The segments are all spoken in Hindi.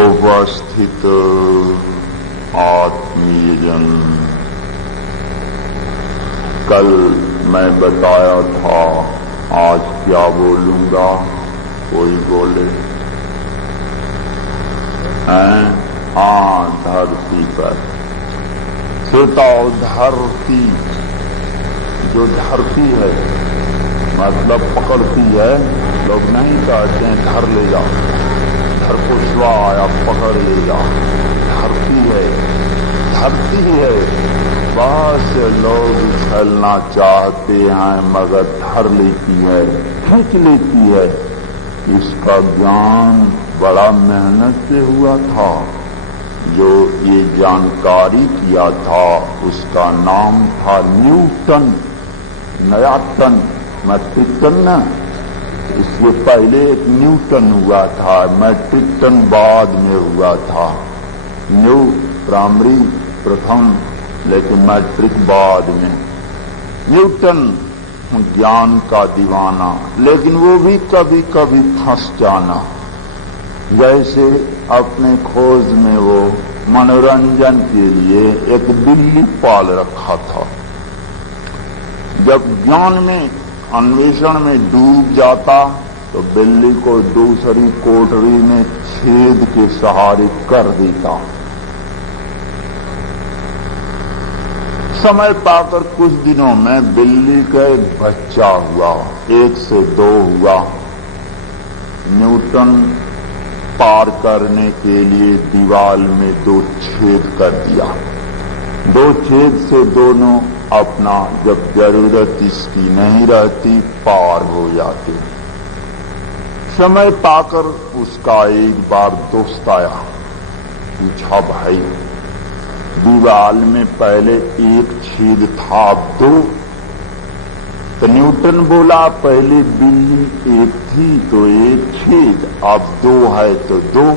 उपस्थित आत्मीयजन, कल मैं बताया था आज क्या बोलूंगा, कोई बोले? हाँ, धरती पर श्रोताओ, धरती जो धरती है मतलब पकड़ती है, लोग नहीं कहते हैं धर ले जाओ, धर को स्वा आया पकड़ ले जाओ, धरती है, धरती है। बस लोग उछलना चाहते हैं मगर धर लेती है, खींच लेती है। इसका ज्ञान बड़ा मेहनत से हुआ था। जो ये जानकारी किया था उसका नाम था न्यूटन, नया टन मैट्रिक टन न, इससे पहले एक न्यूटन हुआ था, मैट्रिक टन बाद में हुआ था। न्यू प्राइमरी प्रथम, लेकिन मैट्रिक बाद में। न्यूटन ज्ञान का दीवाना, लेकिन वो भी कभी कभी फंस जाना। जैसे अपने खोज में वो मनोरंजन के लिए एक बिल्ली पाल रखा था। जब ज्ञान में अन्वेषण में डूब जाता तो बिल्ली को दूसरी कोठरी में छेद के सहारे कर देता। समय पाकर कुछ दिनों में बिल्ली का एक बच्चा हुआ, 1 से 2 हुआ। न्यूटन पार करने के लिए दीवार में 2 छेद कर दिया। 2 छेद से दोनों अपना जब जरूरत इसकी नहीं रहती पार हो जाते। समय पाकर उसका एक बार दोस्त आया, पूछा भाई दीवार में पहले 1 छेद था अब 2? तो न्यूटन बोला पहले बिल्ली 1 थी तो 1 छेद, अब 2 है तो 2।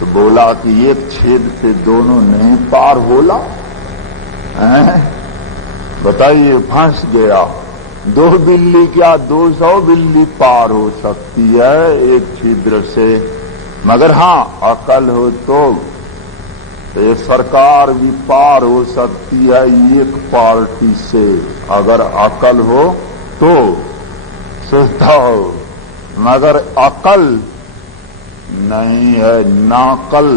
तो बोला कि 1 छेद से दोनों नहीं पार होला? बताइए, फंस गया। 2 बिल्ली क्या 200 बिल्ली पार हो सकती है एक छिद्र से, मगर हाँ अकल हो तो ये सरकार भी पार हो सकती है एक पार्टी से, अगर अकल हो तो। सोचता हो, मगर अकल नहीं है, नाकल,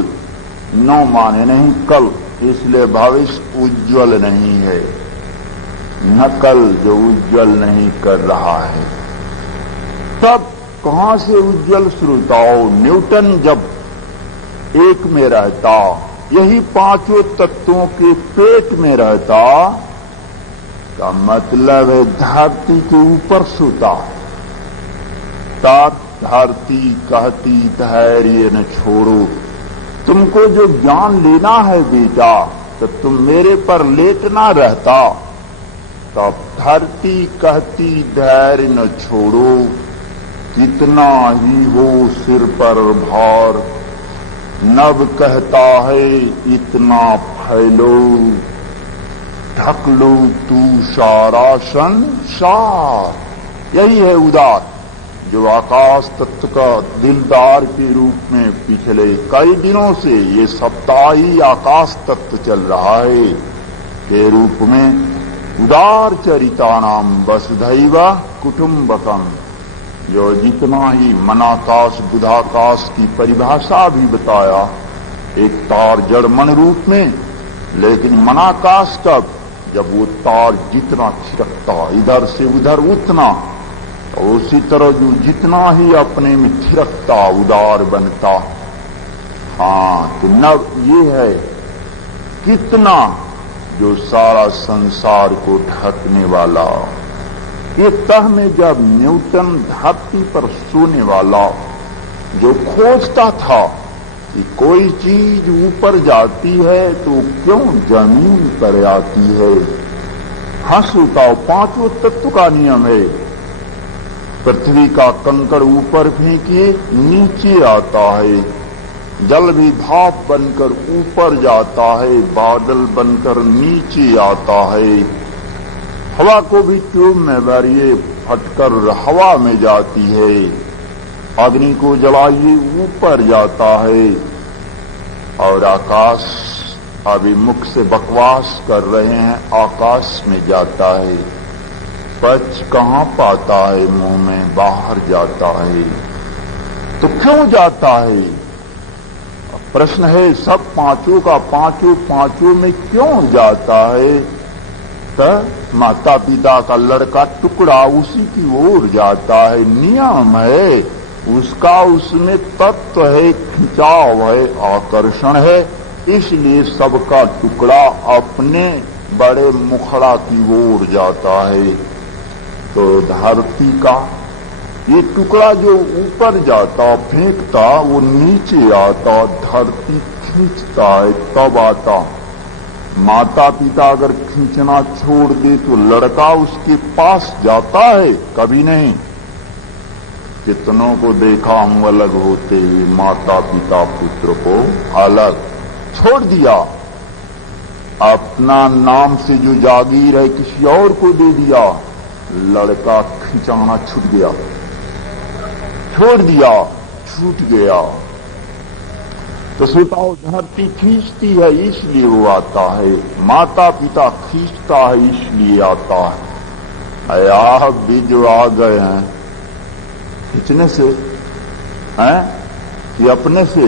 नो माने नहीं कल, इसलिए भविष्य उज्जवल नहीं है। नकल जो उज्जवल नहीं कर रहा है, तब कहां से उज्जवल श्रोताओ? न्यूटन जब एक में रहता, यही 5 तत्वों के पेट में रहता, का मतलब है धरती के ऊपर सोता। तब धरती कहती धैर्य न छोड़ो, तुमको जो ज्ञान लेना है बेटा तो तुम मेरे पर लेटना रहता। तब धरती कहती धैर्य न छोड़ो, कितना ही हो सिर पर भार, नभ कहता है इतना फैलो, ढक लो तू सारा संसार। यही है उदार, जो आकाश तत्व का दिलदार के रूप में पिछले कई दिनों से ये सप्ताह ही आकाश तत्व चल रहा है के रूप में उदार चरितानाम वसुधैव कुटुम्बकम, जो जितना ही मनाकाश बुधाकाश की परिभाषा भी बताया, एक तार जड़ मन रूप में, लेकिन मनाकाश कब? जब वो तार जितना थिरकता इधर से उधर उतना, तो उसी तरह जो जितना ही अपने में थिरकता उदार बनता। हाँ, तो नव ये है कितना जो सारा संसार को ढकने वाला। ये तह में जब न्यूटन धरती पर सोने वाला जो खोजता था कि कोई चीज ऊपर जाती है तो क्यों जमीन पर आती है? हंसुताओ 5 तत्व का नियम है। पृथ्वी का कंकड़ ऊपर फेंकिए नीचे आता है, जल भी भाप बनकर ऊपर जाता है, बादल बनकर नीचे आता है। हवा को भी ट्यूब में भरिए फटकर हवा में जाती है, अग्नि को जलाइए ऊपर जाता है, और आकाश अभी मुख से बकवास कर रहे हैं, आकाश में जाता है, पच कहां पाता है, मुंह में बाहर जाता है। तो क्यों जाता है? प्रश्न है सब पांचों का, पांचों में क्यों जाता है? तो माता पिता का लड़का टुकड़ा उसी की ओर जाता है, नियम है उसका, उसमें तत्व है, खिंचाव है, आकर्षण है, इसलिए सबका टुकड़ा अपने बड़े मुखड़ा की ओर जाता है। तो धरती का ये टुकड़ा जो ऊपर जाता फेंकता, वो नीचे आता, धरती खींचता है तब आता। माता पिता अगर खींचना छोड़ दे तो लड़का उसके पास जाता है? कभी नहीं। कितनों को देखा हम अलग होते हुए, माता पिता पुत्र को अलग छोड़ दिया, अपना नाम से जो जागीर है किसी और को दे दिया, लड़का खिंचाना छूट गया, छोड़ दिया, छूट गया। तो सोताओ धरती खींचती है इसलिए वो आता है, माता पिता खींचता है इसलिए आता है। आप भी जो आ गए हैं खींचने से हैं कि अपने से?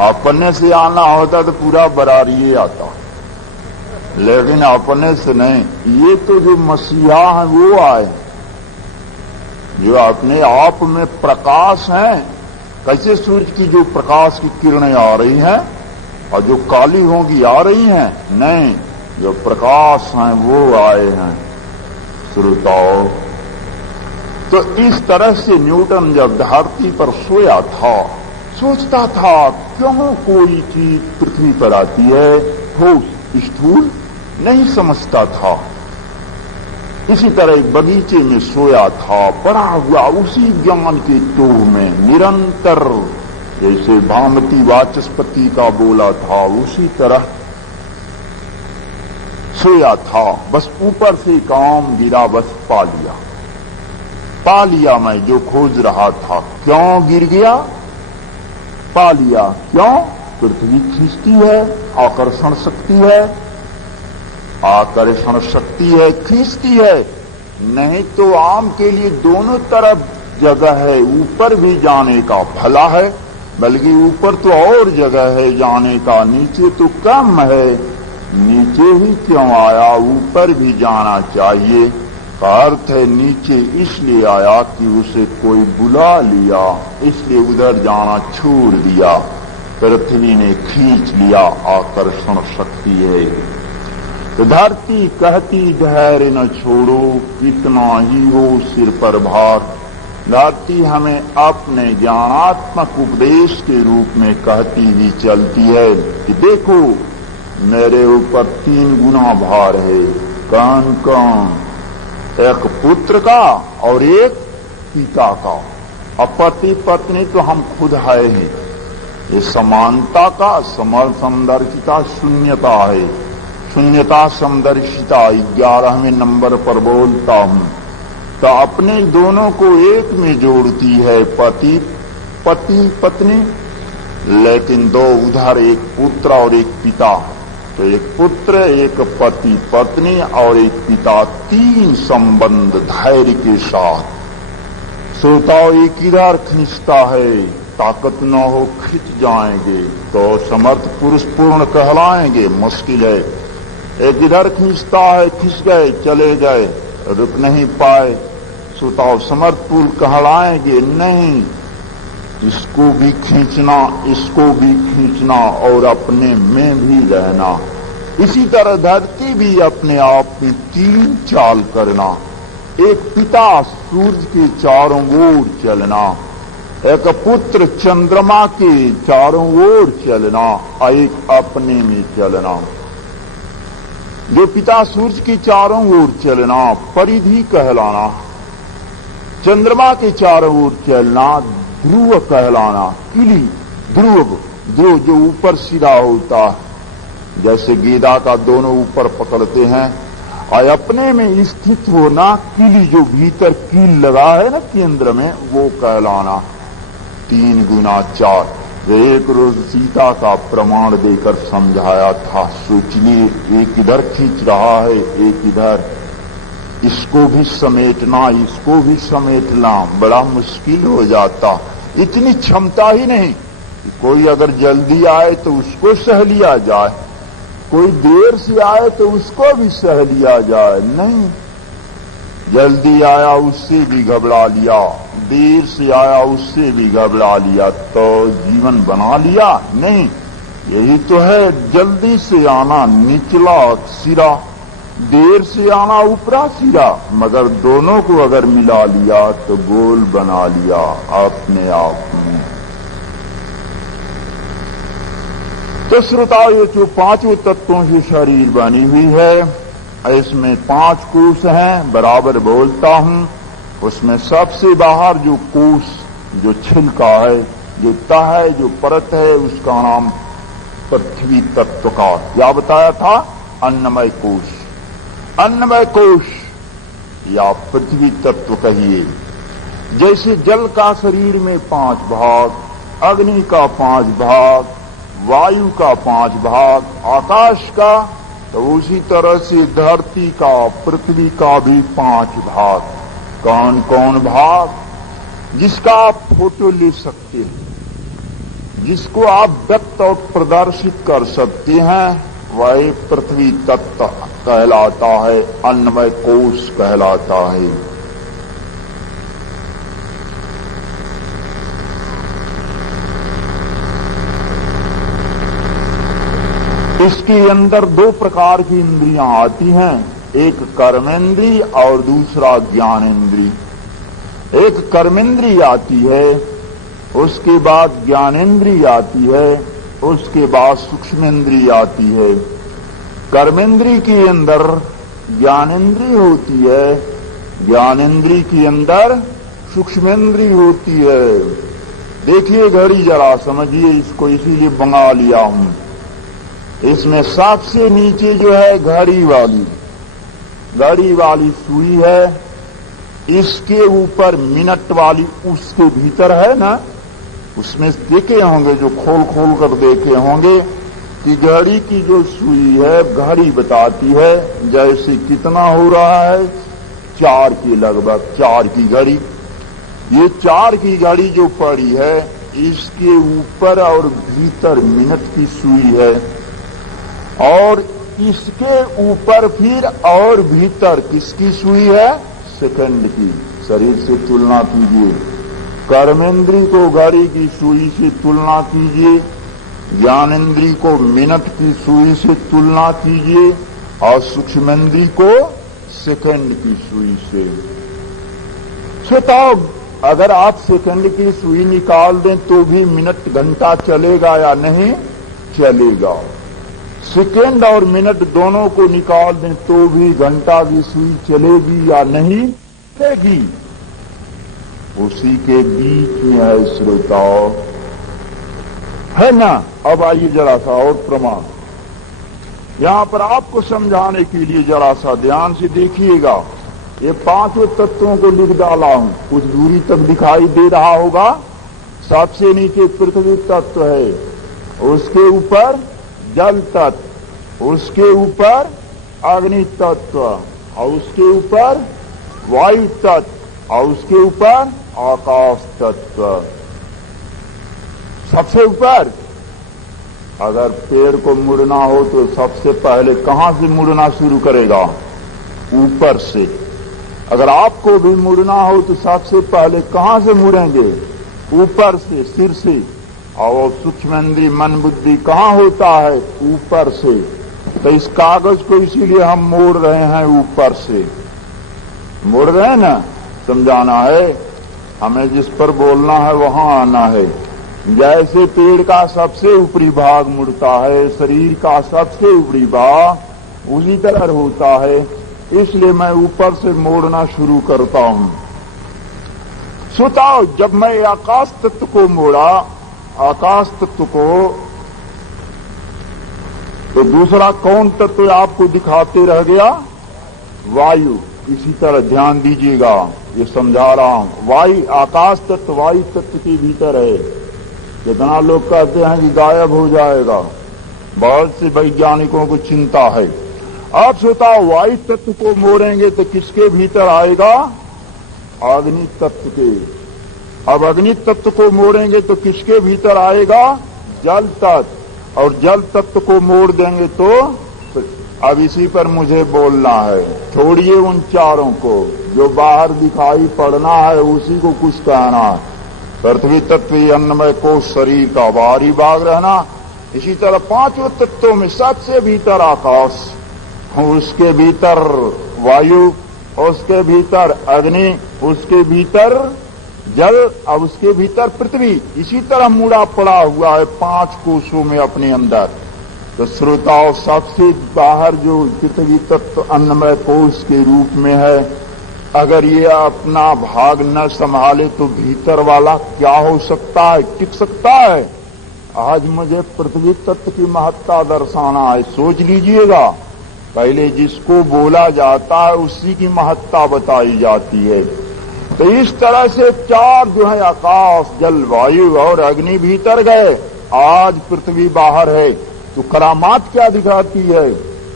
अपने से आना होता तो पूरा बरारिये आता, लेकिन अपने से नहीं। ये तो जो मसीहा है वो आए, जो अपने आप में प्रकाश हैं। कैसे सूरज की जो प्रकाश की किरणें आ रही हैं और जो काली होंगी आ रही हैं? नहीं, जो प्रकाश हैं वो आए हैं। श्रोताओ, तो इस तरह से न्यूटन जब धरती पर सोया था, सोचता था क्यों कोई चीज पृथ्वी पर आती है, ठोस स्थूल नहीं समझता था। इसी तरह एक बगीचे में सोया था, पड़ा हुआ उसी ज्ञान के टोह में निरंतर, जैसे भामती वाचस्पति का बोला था उसी तरह सोया था। बस ऊपर से काम गिरा, बस पा लिया, पा लिया मैं जो खोज रहा था। क्यों गिर गया? पा लिया। क्यों? पृथ्वी खींचती है, आकर्षण शक्ति है, आकर्षण शक्ति है, खींचती है। नहीं तो आम के लिए दोनों तरफ जगह है, ऊपर भी जाने का भला है, बल्कि ऊपर तो और जगह है जाने का, नीचे तो कम है। नीचे ही क्यों आया? ऊपर भी जाना चाहिए। का अर्थ है नीचे इसलिए आया कि उसे कोई बुला लिया, इसलिए उधर जाना छोड़ दिया। पृथ्वी ने खींच लिया, आकर्षण शक्ति है। तो धरती कहती धैर्य न छोड़ो, कितना ही हो सिर पर भार। धरती हमें अपने ज्ञानात्मक उपदेश के रूप में कहती ही चलती है कि देखो मेरे ऊपर 3 गुना भार है। कौन कौन? एक पुत्र का और एक पिता का। अब पति पत्नी तो हम खुद है ही। ये समानता का समदर्शिता शून्यता है। शून्यता समदर्शिता 11वें नंबर पर बोलता हूं। तो अपने दोनों को एक में जोड़ती है पति पत्नी, लेकिन दो उधर एक पुत्र और एक पिता। तो एक पुत्र, एक पति पत्नी और एक पिता, 3 संबंध धैर्य के साथ। श्रोताओ एक इधर खींचता है, ताकत न हो खींच जाएंगे तो समर्थ पुरुष पूर्ण कहलाएंगे, मुश्किल है। एक इधर खींचता है, खींच गए चले गए, रुक नहीं पाए, श्रोताओ समर्थ पुरुष कहलाएंगे नहीं। इसको भी खींचना, इसको भी खींचना और अपने में भी रहना। इसी तरह धरती भी अपने आप में 3 चाल करना। एक पिता सूरज के चारों ओर चलना, एक पुत्र चंद्रमा के चारों ओर चलना और एक अपने में चलना। जो पिता सूरज के चारों ओर चलना परिधि कहलाना, चंद्रमा के चारों ओर चलना ध्रुव कहलाना, किली ध्रुव जो ऊपर सीधा होता है, जैसे गेंदा का दोनों ऊपर पकड़ते हैं, और अपने में स्थित होना किली, जो भीतर कील लगा है ना केंद्र में, वो कहलाना। 3 गुना 4 एक रोज सीता का प्रमाण देकर समझाया था। सोचिए, एक इधर खींच रहा है, एक इधर, इसको भी समेटना, इसको भी समेटना बड़ा मुश्किल हो जाता। इतनी क्षमता ही नहीं कि कोई अगर जल्दी आए तो उसको सह लिया जाए, कोई देर से आए तो उसको भी सह लिया जाए। नहीं, जल्दी आया उससे भी घबरा लिया, देर से आया उससे भी घबरा लिया, तो जीवन बना लिया? नहीं। यही तो है, जल्दी से आना निचला सिरा, देर से आना ऊपरा सिरा, मगर दोनों को अगर मिला लिया तो गोल बना लिया अपने आप में। तो श्रोताओ, ये जो पांचों तत्वों से शरीर बनी हुई है, इसमें 5 कोष हैं, बराबर बोलता हूं। उसमें सबसे बाहर जो कोष, जो छिलका है, जो तह है, जो परत है, उसका नाम पृथ्वी तत्व का क्या बताया था? अन्नमय कोष। अन्नमय कोष या पृथ्वी तत्व कहिए। जैसे जल का शरीर में 5 भाग, अग्नि का 5 भाग, वायु का 5 भाग, आकाश का, तो उसी तरह से धरती का, पृथ्वी का भी 5 भाग। कौन कौन भाग? जिसका आप फोटो ले सकते हैं, जिसको आप व्यक्त और प्रदर्शित कर सकते हैं, वह पृथ्वी तत्व कहलाता है, अन्नमय कोष कहलाता है। इसके अंदर 2 प्रकार की इंद्रियां आती हैं, एक कर्मेंद्री और दूसरा ज्ञानेंद्री। एक कर्मेंद्री आती है, उसके बाद ज्ञानेंद्री आती है, उसके बाद सूक्ष्मेंद्री आती है। कर्मेंद्री के अंदर ज्ञानेंद्री होती है, ज्ञानेंद्री के अंदर सूक्ष्मेंद्री होती है। देखिए घड़ी जरा समझिए इसको, इसीलिए मंगा लिया हूं। इसमें सबसे नीचे जो है घड़ी वाली सुई है, इसके ऊपर मिनट वाली उसके भीतर है ना, उसमें देखे होंगे, जो खोल खोल कर देखे होंगे कि घड़ी की जो सुई है, घड़ी बताती है जैसे कितना हो रहा है, 4 के लगभग, 4 की घड़ी। ये 4 की घड़ी जो पड़ी है, इसके ऊपर और भीतर मिनट की सुई है, और इसके ऊपर फिर और भीतर किसकी सुई है? सेकंड की। शरीर से तुलना कीजिए, कर्मेंद्री को घड़ी की सुई से तुलना कीजिए, ज्ञानेंद्री को मिनट की सुई से तुलना कीजिए, और सूक्ष्मेंद्री को सेकंड की सुई से। सोताओ, अगर आप सेकंड की सुई निकाल दें तो भी मिनट घंटा चलेगा या नहीं चलेगा? सेकेंड और मिनट दोनों को निकाल दें तो भी घंटा की सुई चलेगी या नहीं चलेगी? उसी के बीच में है श्रोताओं, है ना। अब आइए जरा सा और प्रमाण, यहां पर आपको समझाने के लिए जरा सा ध्यान से देखिएगा। ये 5 तत्वों को लिख डाला हूं, कुछ दूरी तक दिखाई दे रहा होगा। सबसे नीचे पृथ्वी तत्व है, उसके ऊपर जल तत्व, उसके ऊपर अग्नि तत्व, और उसके ऊपर वायु तत्व, और उसके ऊपर आकाश तत्व। सबसे ऊपर अगर पेड़ को मुड़ना हो तो सबसे पहले कहां से मुड़ना शुरू करेगा? ऊपर से। अगर आपको भी मुड़ना हो तो सबसे पहले कहां से मुड़ेंगे? ऊपर से, सिर से। और सूक्ष्मेंद्री मन बुद्धि कहां होता है? ऊपर से। तो इस कागज को इसीलिए हम मोड़ रहे हैं ऊपर से, मोड़ रहे हैं ना, समझाना है हमें, जिस पर बोलना है वहां आना है। जैसे पेड़ का सबसे ऊपरी भाग मुड़ता है, शरीर का सबसे ऊपरी भाग उसी तरह होता है, इसलिए मैं ऊपर से मोड़ना शुरू करता हूं। सोताओ, जब मैं आकाश तत्व को मोड़ा, आकाश तत्व को, तो दूसरा कौन तत्व आपको दिखाते रह गया? वायु। इसी तरह ध्यान दीजिएगा, ये समझा रहा हूं। वायु, आकाश तत्व वायु तत्व के भीतर है। कितना लोग कहते हैं कि गायब हो जाएगा, बहुत से वैज्ञानिकों को चिंता है। अब सोचो वायु तत्व को मोड़ेंगे तो किसके भीतर आएगा? अग्नि तत्व के। अब अग्नि तत्व को मोड़ेंगे तो किसके भीतर आएगा? जल तत्व। और जल तत्व को मोड़ देंगे तो अब इसी पर मुझे बोलना है। छोड़िए उन चारों को, जो बाहर दिखाई पड़ना है उसी को कुछ कहना है। पृथ्वी तत्व, अन्नमय कोश, शरीर का बाहरी भाग रहना। इसी तरह पांचों तत्वों में सबसे भीतर आकाश, उसके भीतर वायु, उसके भीतर अग्नि, उसके भीतर जल, अब उसके भीतर पृथ्वी। इसी तरह मुड़ा पड़ा हुआ है 5 कोशों में अपने अंदर। तो श्रोताओं, सबसे बाहर जो पृथ्वी तत्व अन्नमय कोश के रूप में है, अगर ये अपना भाग न संभाले तो भीतर वाला क्या हो सकता है, टिक सकता है? आज मुझे पृथ्वी तत्व की महत्ता दर्शाना है, सोच लीजिएगा। पहले जिसको बोला जाता है उसी की महत्ता बताई जाती है। तो इस तरह से 4 जो है, आकाश, जल, वायु और अग्नि भीतर गए, आज पृथ्वी बाहर है। तो करामात क्या दिखाती है?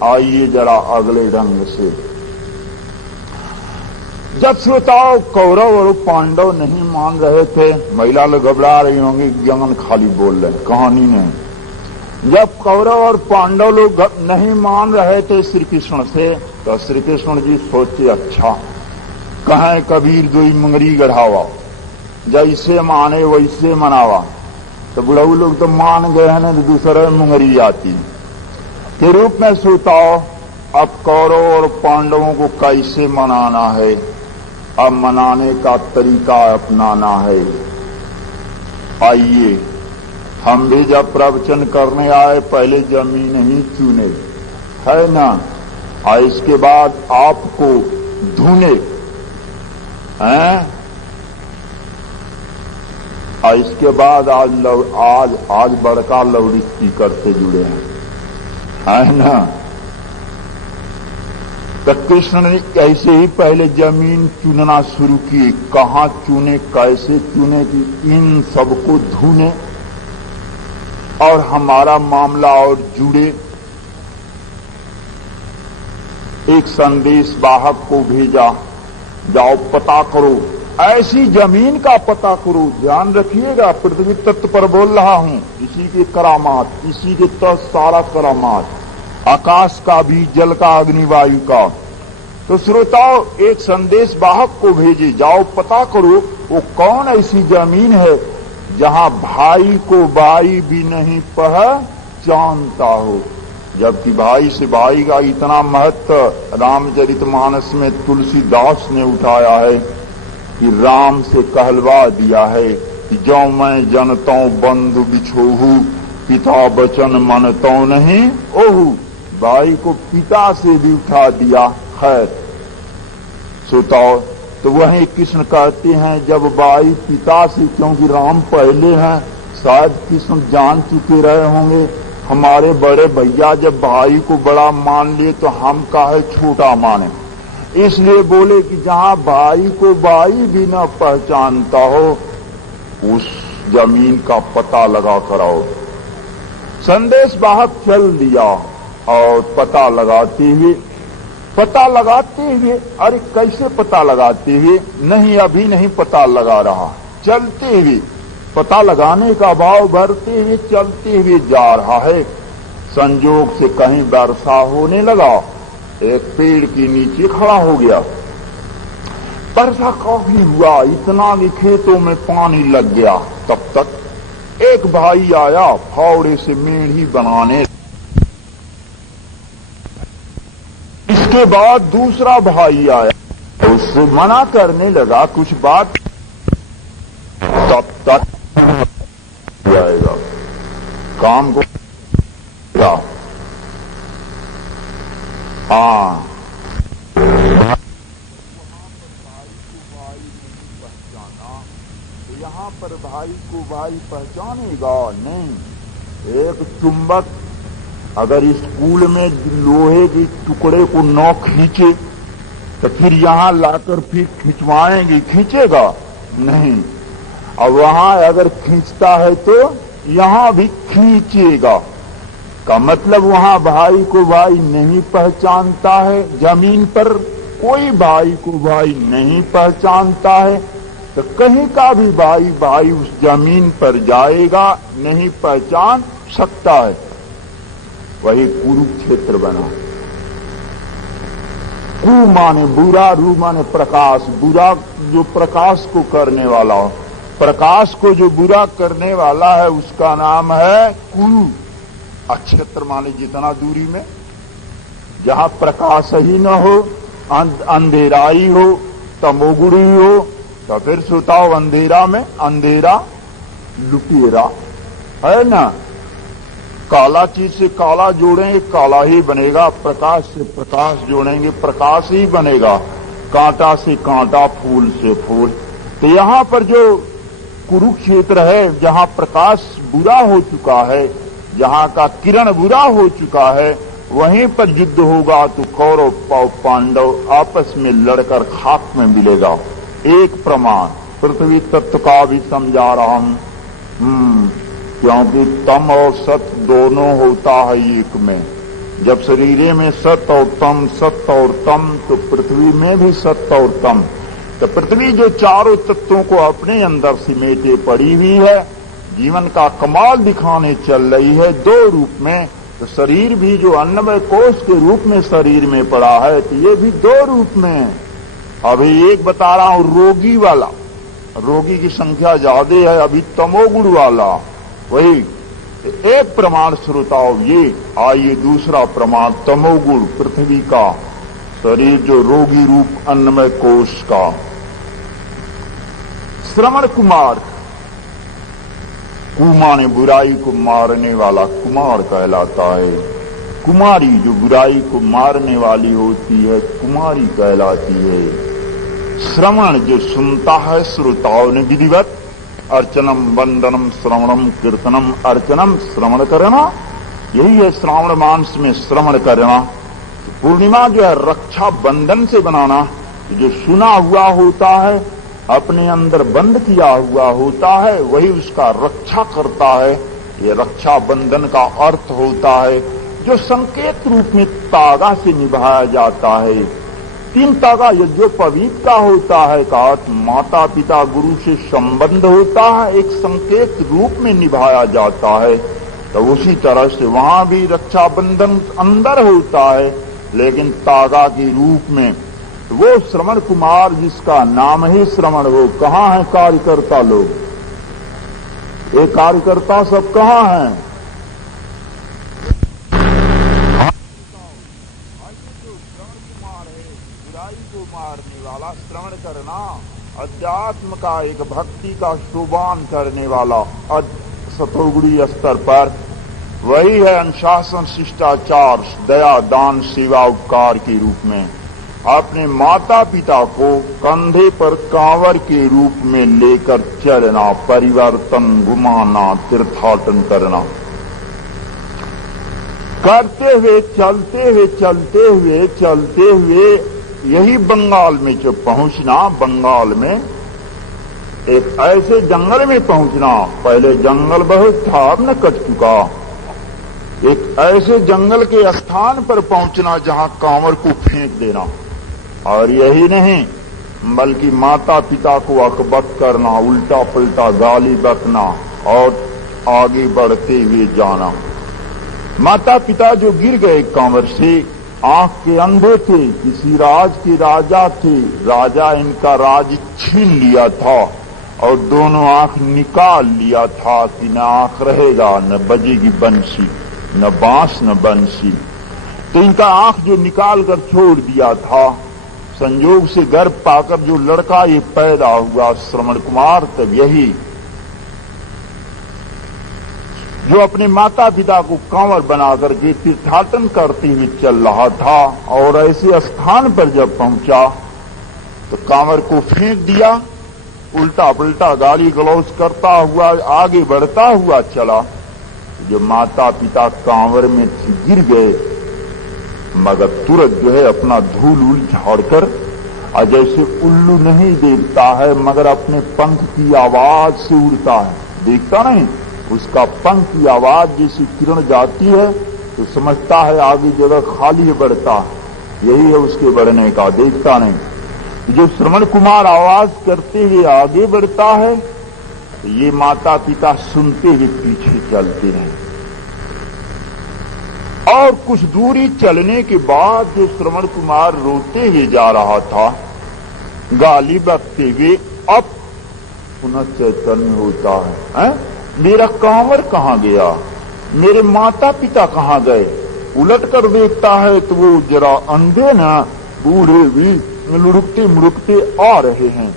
आइए जरा अगले ढंग से। जब श्रोताओं कौरव और पांडव नहीं मान रहे थे, महिला लोग घबरा रही होंगी, ज्ञान खाली बोल रहे, कहानी नहीं। जब कौरव और पांडव लोग नहीं मान रहे थे श्री कृष्ण से, तो श्री कृष्ण जी सोचे, अच्छा कहें कबीर जोई मंगरी गढ़ावा, जैसे माने वैसे मनावा। तो बुढ़ऊ लोग तो मान गए हैं ना, तो दूसरे मुंगरी आती के रूप में। सोताओ, अब कौरव और पांडवों को कैसे मनाना है? अब मनाने का तरीका अपनाना है। आइए, हम भी जब प्रवचन करने आए पहले जमीन ही चुने, है ना, और इसके बाद आपको धुने हैं, और इसके बाद आज बड़का लाउड स्पीकर से जुड़े हैं, है ना। तो कृष्ण ने ऐसे ही पहले जमीन चुनना शुरू की। कहाँ चुने, कैसे चुने कि इन सबको धुने और हमारा मामला और जुड़े। एक संदेश वाहक को भेजा, जाओ पता करो, ऐसी जमीन का पता करो। ध्यान रखिएगा, पृथ्वी तत्व पर बोल रहा हूं, इसी के करामात, इसी के तो सारा करामात, आकाश का भी, जल का, अग्नि, वायु का। तो श्रोताओं, एक संदेश वाहक को भेजे, जाओ पता करो वो कौन ऐसी जमीन है जहां भाई को भाई भी नहीं पहचानता हो। जबकि भाई से भाई का इतना महत्व रामचरितमानस में तुलसीदास ने उठाया है कि राम से कहलवा दिया है कि जो मैं जनतों बंधु बिछोहू, पिता बचन मनतों नहीं ओहू। भाई को पिता से भी उठा दिया। खैर सुताओ, तो वही कृष्ण कहते हैं, जब भाई पिता से, क्योंकि राम पहले हैं, शायद कृष्ण जान चुके रहे होंगे, हमारे बड़े भैया जब भाई को बड़ा मान लिए तो हम काहे छोटा माने। इसलिए बोले कि जहां भाई को भाई भी न पहचानता हो, उस जमीन का पता लगा कर आओ। संदेश वाहक चल दिया और पता लगाते हुए, अरे कैसे पता लगाते हुए? नहीं, अभी नहीं पता लगा रहा, चलते हुए, पता लगाने का भाव भरते हुए चलते हुए जा रहा है। संजोग से कहीं वर्षा होने लगा, एक पेड़ के नीचे खड़ा हो गया। वर्षा काफी हुआ, इतना कि खेतों में पानी लग गया। तब तक एक भाई आया फावड़े से मेढ़ी बनाने। इसके बाद दूसरा भाई आया, उससे मना करने लगा कुछ बात। तब तक जाएगा काम को। हाँ, यहाँ पर भाई को भाई पहचानेगा नहीं। एक चुंबक अगर स्कूल में लोहे के टुकड़े को न खींचे तो फिर यहाँ लाकर फिर खिंचवाएंगे, खींचेगा नहीं। अब वहां अगर खींचता है तो यहां भी खींचेगा, का मतलब वहां भाई को भाई नहीं पहचानता है। जमीन पर कोई भाई को भाई नहीं पहचानता है, तो कहीं का भी भाई भाई उस जमीन पर जाएगा, नहीं पहचान सकता है। वही कुरुक्षेत्र बना। कु माने बुरा, रू माने प्रकाश। बुरा जो प्रकाश को करने वाला हो, प्रकाश को जो बुरा करने वाला है उसका नाम है कुरु। क्षेत्र माने जितना दूरी में जहां प्रकाश ही न हो, अंधेरा ही हो, तमोगुड़ी हो, तो फिर सुताओ अंधेरा में अंधेरा लुटेरा है ना। काला चीज से काला जोड़ेंगे काला ही बनेगा, प्रकाश से प्रकाश जोड़ेंगे प्रकाश ही बनेगा, कांटा से कांटा, फूल से फूल। तो यहां पर जो कुरुक्षेत्र है, जहां प्रकाश बुरा हो चुका है, जहां का किरण बुरा हो चुका है, वहीं पर युद्ध होगा तो कौरव पांडव आपस में लड़कर खाक में मिलेगा। एक प्रमाण पृथ्वी तत्व का भी समझा रहा हूं, क्योंकि तम और सत दोनों होता है एक में। जब शरीर में सत और तम, तो पृथ्वी में भी सत और तम। तो पृथ्वी जो चारों तत्वों को अपने अंदर सिमेटे पड़ी हुई है, जीवन का कमाल दिखाने चल रही है दो रूप में। तो शरीर भी जो अन्नमय कोष के रूप में शरीर में पड़ा है, तो ये भी दो रूप में है। अभी एक बता रहा हूं रोगी वाला, रोगी की संख्या ज्यादा है, अभी तमोगुण वाला। वही एक प्रमाण श्रोताओं ये। आइए दूसरा प्रमाण तमोगुण पृथ्वी का शरीर जो रोगी रूप अन्नमय कोष का। श्रवण कुमार, कुमार बुराई को मारने वाला कुमार कहलाता है। कुमारी जो बुराई को मारने वाली होती है कुमारी कहलाती है। श्रवण जो सुनता है श्रोताओं ने विधिवत, अर्चनम वंदनम श्रवणम कीर्तनम अर्चनम, श्रवण करना, यही है श्रावण मास में श्रवण करना। पूर्णिमा जो है रक्षा बंधन से बनाना, जो सुना हुआ होता है अपने अंदर बंद किया हुआ होता है, वही उसका रक्षा करता है। ये रक्षा बंधन का अर्थ होता है, जो संकेत रूप में तागा से निभाया जाता है। तीन तागा जो पवित्र का होता है का अर्थ माता पिता गुरु से संबंध होता है, एक संकेत रूप में निभाया जाता है। तो उसी तरह से वहां भी रक्षा बंधन अंदर होता है, लेकिन तागा के रूप में। वो श्रवण कुमार जिसका नाम ही श्रवण हो, कहाँ है कार्यकर्ता लोग? ये कार्यकर्ता सब कहाँ हैं? मारने वाला, श्रवण करना, अध्यात्म का एक भक्ति का शोभान करने वाला सतोगुणी स्तर पर, वही है अनुशासन शिष्टाचार दया दान सेवा उपकार के रूप में। अपने माता पिता को कंधे पर कांवर के रूप में लेकर चलना, परिवर्तन घुमाना, तीर्थाटन करना, करते हुए चलते हुए यही बंगाल में जो पहुंचना, बंगाल में एक ऐसे जंगल में पहुंचना, पहले जंगल बहुत था अब न कट चुका, एक ऐसे जंगल के स्थान पर पहुंचना जहां कांवर को फेंक देना। और यही नहीं बल्कि माता पिता को अकबक करना, उल्टा पुल्टा गाली बकना और आगे बढ़ते हुए जाना। माता पिता जो गिर गए कांवर से, आंख के अंधे थे, किसी राज के राजा थे, राजा इनका राज छीन लिया था और दोनों आंख निकाल लिया था कि न आंख रहेगा, न बजेगी बंसी, न बांस न बंसी। तो इनका आंख जो निकाल कर छोड़ दिया था, संयोग से गर्भ पाकर जो लड़का ये पैदा हुआ श्रवण कुमार, तब यही जो अपने माता पिता को कांवर बनाकर के तीर्थाटन करते हुए चल रहा था, और ऐसे स्थान पर जब पहुंचा तो कांवर को फेंक दिया, उल्टा पुल्टा गाली गलौज करता हुआ आगे बढ़ता हुआ चला। जो माता पिता कांवर में गिर गए, मगर तुरंत जो है अपना धूल उल झाड़कर और जैसे उल्लू नहीं देखता है मगर अपने पंख की आवाज से उड़ता है, देखता नहीं, उसका पंख की आवाज जैसी किरण जाती है तो समझता है आगे जगह खाली है, बढ़ता है, यही है उसके बढ़ने का, देखता नहीं। जो श्रवण कुमार आवाज करते हुए आगे बढ़ता है ये माता पिता सुनते हुए पीछे चलते हैं। और कुछ दूरी चलने के बाद जो श्रवण कुमार रोते हुए जा रहा था, गाली बकते हुए, अब पुनः चैतन्य होता है, मेरा कांवर कहां गया, मेरे माता पिता कहां गए। उलट कर देखता है तो वो जरा अंधे ना बूढ़े भी लुढ़कते मुड़कते आ रहे हैं।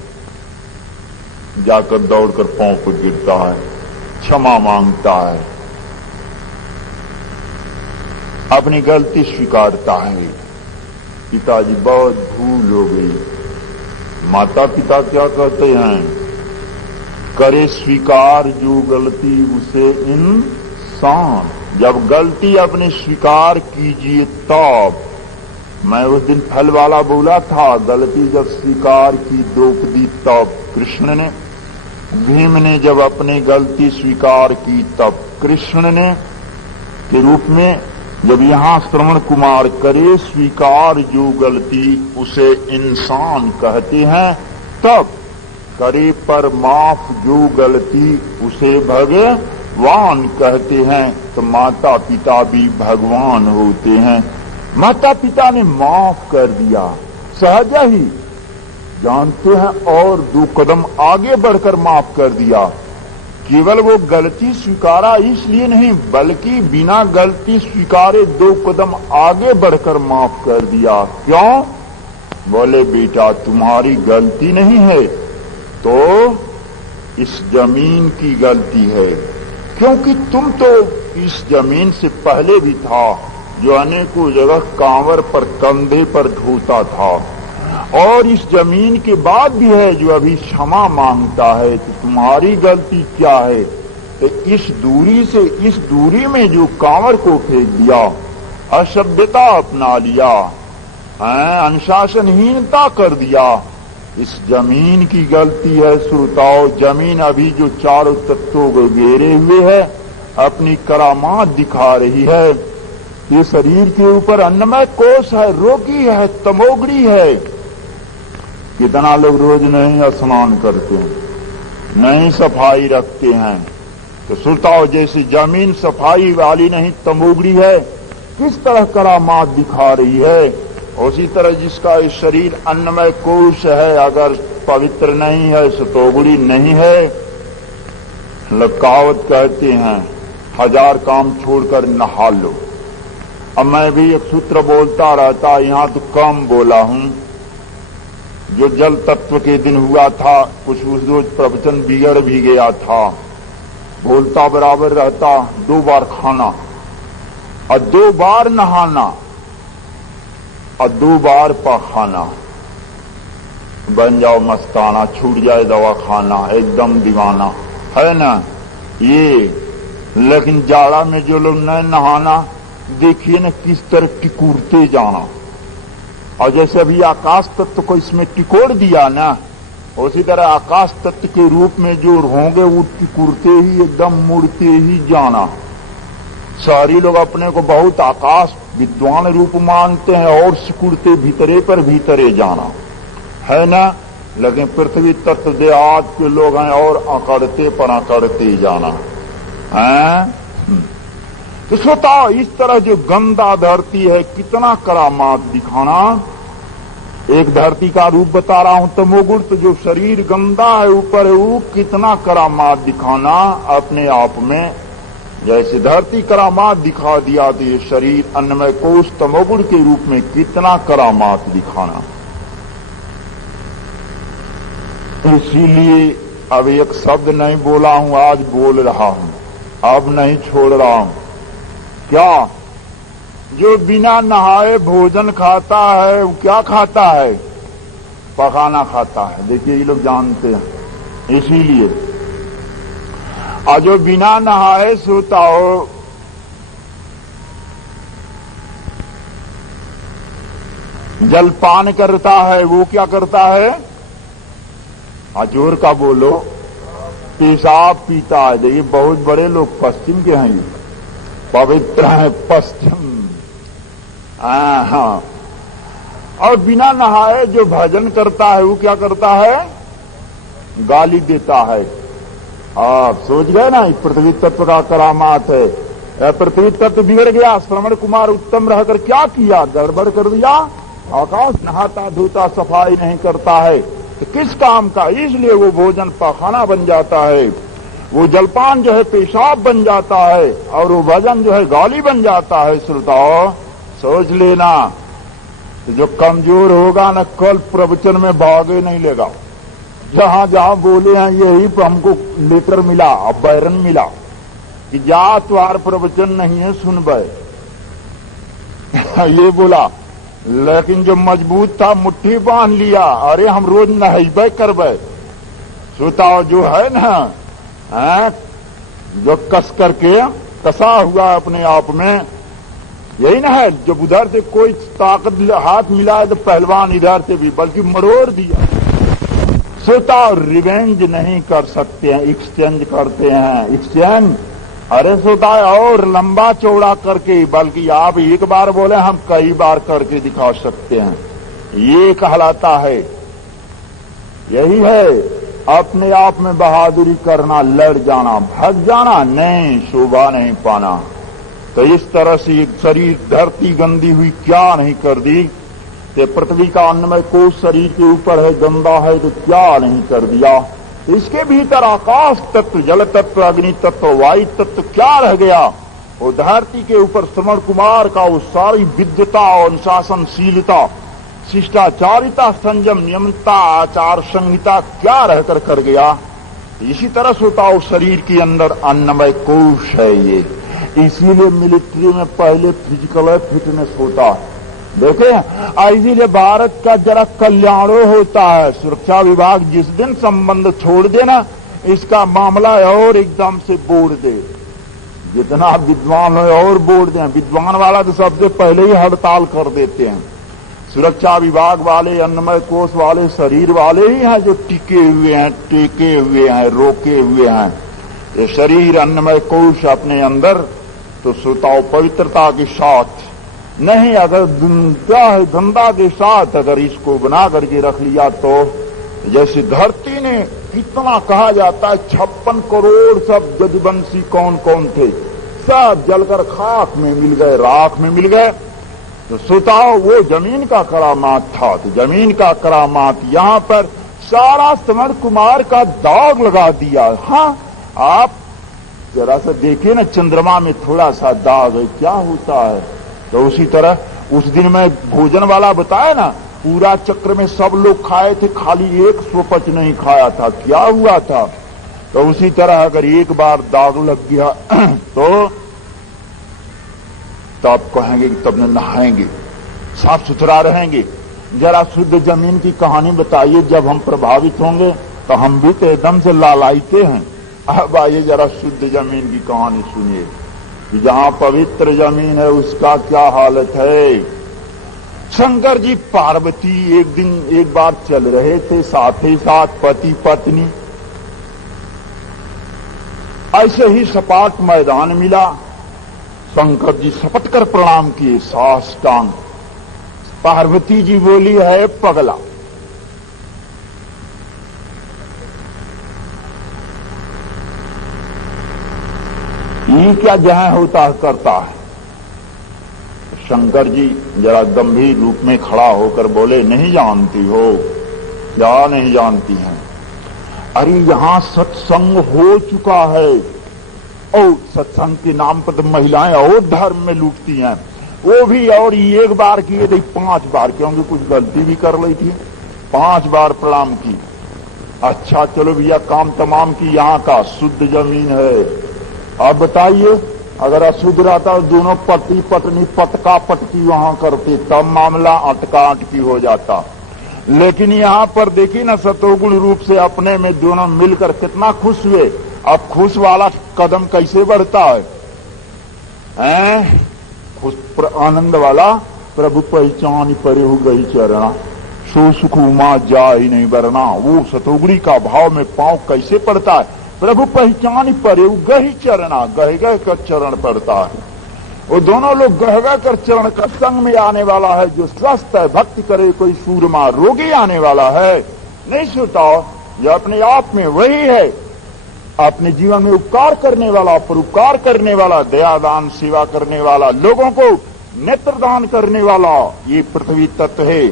जाकर दौड़कर पांव पर गिरता है, क्षमा मांगता है, अपनी गलती स्वीकारता है, पिताजी बहुत भूल हो गई। माता पिता क्या कहते हैं, करे स्वीकार जो गलती उसे इंसान। जब गलती अपने स्वीकार कीजिए तब। मैं उस दिन फल वाला बोला था, गलती जब स्वीकार की द्रौपदी तब कृष्ण ने, भीम ने जब अपनी गलती स्वीकार की तब कृष्ण ने के रूप में, जब यहां श्रवण कुमार करे स्वीकार जो गलती उसे इंसान कहते हैं, तब करे पर माफ जो गलती उसे भगवान कहते हैं। तो माता पिता भी भगवान होते हैं। माता पिता ने माफ कर दिया, सहज ही जानते हैं, और 2 कदम आगे बढ़कर माफ कर दिया। केवल वो गलती स्वीकारा इसलिए नहीं, बल्कि बिना गलती स्वीकारे 2 कदम आगे बढ़कर माफ कर दिया। क्यों? बोले बेटा तुम्हारी गलती नहीं है तो इस जमीन की गलती है, क्योंकि तुम तो इस जमीन से पहले भी था जो अनेकों जगह कांवर पर कंधे पर ढोता था, और इस जमीन के बाद भी है जो अभी क्षमा मांगता है। तो तुम्हारी गलती क्या है? तो इस दूरी से इस दूरी में जो कांवर को फेंक दिया, असभ्यता अपना लिया, अनुशासनहीनता कर दिया, इस जमीन की गलती है। श्रोताओ, जमीन अभी जो चारों तत्वों को घेरे हुए है, अपनी करामात दिखा रही है। ये शरीर के ऊपर अन्नमय कोश है, रोगी है, तमोगरी है। कितना लोग रोज नहीं स्नान करते हैं, नहीं सफाई रखते हैं। तो श्रोताओ, जैसे जमीन सफाई वाली नहीं तमोगरी है, किस तरह करामात दिखा रही है, उसी तरह जिसका इस शरीर अन्नमय कोश है, अगर पवित्र नहीं है, सतोगुणी नहीं है, लकावत कहते हैं 1000 काम छोड़कर नहा लो। अब मैं भी एक सूत्र बोलता रहता, यहां तो कम बोला हूं। जो जल तत्व के दिन हुआ था, कुछ उस रोज प्रवचन बिगड़ भी गया था, बोलता बराबर रहता, 2 बार खाना और 2 बार नहाना और 2 बार पखाना, बन जाओ मस्ताना, छूट जाए दवा खाना, एकदम दीवाना, है ना ये। लेकिन जाड़ा में जो लोग न नहाना, देखिए न किस तरह टिकोरते जाना। और जैसे अभी आकाश तत्व को इसमें टिकोड़ दिया ना, उसी तरह आकाश तत्व के रूप में जो होंगे वो टिकोरते ही एकदम मुड़ते ही जाना। शहरी लोग अपने को बहुत आकाश विद्वान रूप मानते हैं और सिकुड़ते भीतरे पर भीतरे जाना, है ना। लेकिन पृथ्वी तत्व देहात के लोग हैं और अकड़ते पर अकड़ते जाना है। तो श्रोताओ, इस तरह जो गंदा धरती है, कितना करामात दिखाना। एक धरती का रूप बता रहा हूं, तमोगुण, तो जो शरीर गंदा है ऊपर है, वो कितना करामात दिखाना अपने आप में। जैसे धरती करामात दिखा दिया, तो ये शरीर अन्नमय कोश तमोगुण के रूप में कितना करामात दिखाना। इसीलिए अब एक शब्द नहीं बोला हूं, आज बोल रहा हूं, अब नहीं छोड़ रहा हूं। क्या? जो बिना नहाए भोजन खाता है वो क्या खाता है? पखाना खाता है। देखिए, ये लोग जानते हैं। इसीलिए और जो बिना नहाए सोता हो, जलपान करता है वो क्या करता है? जोर का बोलो। पेशाब पीता है। देखिए बहुत बड़े लोग पश्चिम के हैं, पवित्र है पश्चिम। हाँ। और बिना नहाए जो भजन करता है वो क्या करता है? गाली देता है। आप सोच गए ना, पृथ्वी तत्व का करामात है। पृथ्वी तत्व बिगड़ गया, श्रवण कुमार उत्तम रहकर क्या किया? गड़बड़ कर दिया। आकाश नहाता धोता सफाई नहीं करता है तो किस काम का? इसलिए वो भोजन पाखाना बन जाता है, वो जलपान जो है पेशाब बन जाता है, और वो भजन जो है गाली बन जाता है। श्रोताओ सोच लेना, तो जो कमजोर होगा न कल प्रवचन में भागे नहीं लेगा। जहां जहां बोले हैं यही हमको लेटर मिला, अब बैरन मिला कि जात वार प्रवचन नहीं है सुनबे ये बोला। लेकिन जो मजबूत था मुट्ठी बांध लिया, अरे हम रोज नहैबे करबे। श्रोताओ जो है ना, जो कस करके कसा हुआ अपने आप में, यही ना है। जब उधर से कोई ताकत हाथ मिला है तो पहलवान इधर से भी बल्कि मरोड़ दिया। श्रोताओ रिवेंज नहीं कर सकते हैं, एक्सचेंज करते हैं। एक्सचेंज अरे श्रोता और लंबा चौड़ा करके, बल्कि आप एक बार बोले हम कई बार करके दिखा सकते हैं, ये कहलाता है। यही है अपने आप में बहादुरी करना, लड़ जाना, भाग जाना नहीं, शोभा नहीं पाना। तो इस तरह से एक शरीर धरती गंदी हुई क्या नहीं कर दी, कि पृथ्वी का अन्नमय कोश शरीर के ऊपर है, गंदा है तो क्या नहीं कर दिया। इसके भीतर आकाश तत्व, जल तत्व, अग्नि तत्व, वायु तत्व क्या रह गया? वो धरती के ऊपर श्रवण कुमार का वो सारी विद्वता और अनुशासनशीलता, शिष्टाचारिता, संयम, नियमता, आचार संहिता क्या रहकर कर गया? इसी तरह सोता वो शरीर के अंदर अन्नमय कोश है ये। इसीलिए मिलिट्री में पहले फिजिकल फिटनेस होता है। देखे, इसीलिए भारत का जरा कल्याणो होता है। सुरक्षा विभाग जिस दिन संबंध छोड़ देना, इसका मामला और एकदम से बोड़ दे। जितना विद्वान हो और बोड़ दें। विद्वान वाला तो सबसे पहले ही हड़ताल कर देते हैं। सुरक्षा विभाग वाले, अन्नमय कोष वाले, शरीर वाले ही हैं जो टिके हुए हैं, टेके हुए हैं, रोके हुए हैं। ये शरीर अन्नमय कोष अपने अंदर तो श्रोताओ पवित्रता के साथ नहीं, अगर धंधा के साथ अगर इसको बना करके रख लिया तो जैसे धरती ने कितना कहा जाता है 56 करोड़ सब जजवंशी कौन कौन थे, सब जलकर खाक में मिल गए, राख में मिल गए। तो सुताओ वो जमीन का करामात था। तो जमीन का करामात यहां पर सारा श्रवण कुमार का दाग लगा दिया। हाँ, आप जरा सा देखिए ना, चंद्रमा में थोड़ा सा दाग है, क्या होता है? तो उसी तरह उस दिन में भोजन वाला बताया ना, पूरा चक्र में सब लोग खाए थे, खाली एक स्वपच नहीं खाया था, क्या हुआ था? तो उसी तरह अगर एक बार दाग लग गया तो आप कहेंगे कि तब न नहाएंगे, साफ सुथरा रहेंगे। जरा शुद्ध जमीन की कहानी बताइए, जब हम प्रभावित होंगे तो हम भी तो एकदम से लालायते हैं। अब आइए जरा शुद्ध जमीन की कहानी सुनिए कि जहां पवित्र जमीन है उसका क्या हालत है। शंकर जी पार्वती एक बार चल रहे थे, साथ ही साथ पति पत्नी। ऐसे ही सपाट मैदान मिला, शंकर जी सपट कर प्रणाम किए, साष्टांग। पार्वती जी बोली है पगला। ये क्या जहां होता है करता है। शंकर जी जरा गंभीर रूप में खड़ा होकर बोले, नहीं जानती हो? क्या नहीं जानती हैं? अरे यहां सत्संग हो चुका है, और सत्संग के नाम पर तो महिलाएं और धर्म में लूटती हैं, वो भी। और एक बार किए थे 5 बार, क्योंकि कुछ गलती भी कर ली थी, 5 बार प्रणाम की। अच्छा चलो भैया, काम तमाम की, यहाँ का शुद्ध जमीन है। अब बताइए, अगर अशुद्ध रहता तो दोनों पति पत्नी पटका पटकी वहां करते, तब मामला अटका अटकी हो जाता। लेकिन यहाँ पर देखिए ना, सतोगुण रूप से अपने में दोनों मिलकर कितना खुश हुए। अब खुश वाला कदम कैसे बढ़ता है? खुश आनंद वाला प्रभु पहचान परे हो गई चरणा, सो सुख उमा जाई नहीं बरना। वो सतोगुणी का भाव में पांव कैसे पड़ता है? प्रभु पहचान परे गही चरणा, गह गह कर चरण पड़ता है। वो दोनों लोग गह गह कर चरण का संग में आने वाला है। जो स्वस्थ है भक्ति करे कोई सूरमा, रोगी आने वाला है नहीं सुताओ। यह अपने आप में वही है, अपने जीवन में उपकार करने वाला, परोपकार करने वाला, दया दान सेवा करने वाला, लोगों को नेत्र दान करने वाला, ये पृथ्वी तत्व है।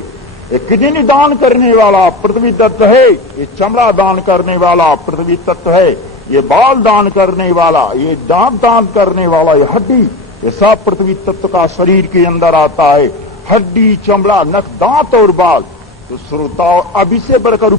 ये किडनी दान करने वाला पृथ्वी तत्व है। ये चमड़ा दान करने वाला पृथ्वी तत्व है। ये बाल दान करने वाला, ये दांत दान करने वाला, ये हड्डी, ये सब पृथ्वी तत्व का शरीर के अंदर आता है। हड्डी, चमड़ा, नख, दांत और बाल। तो श्रोताओं, अभी से बढ़कर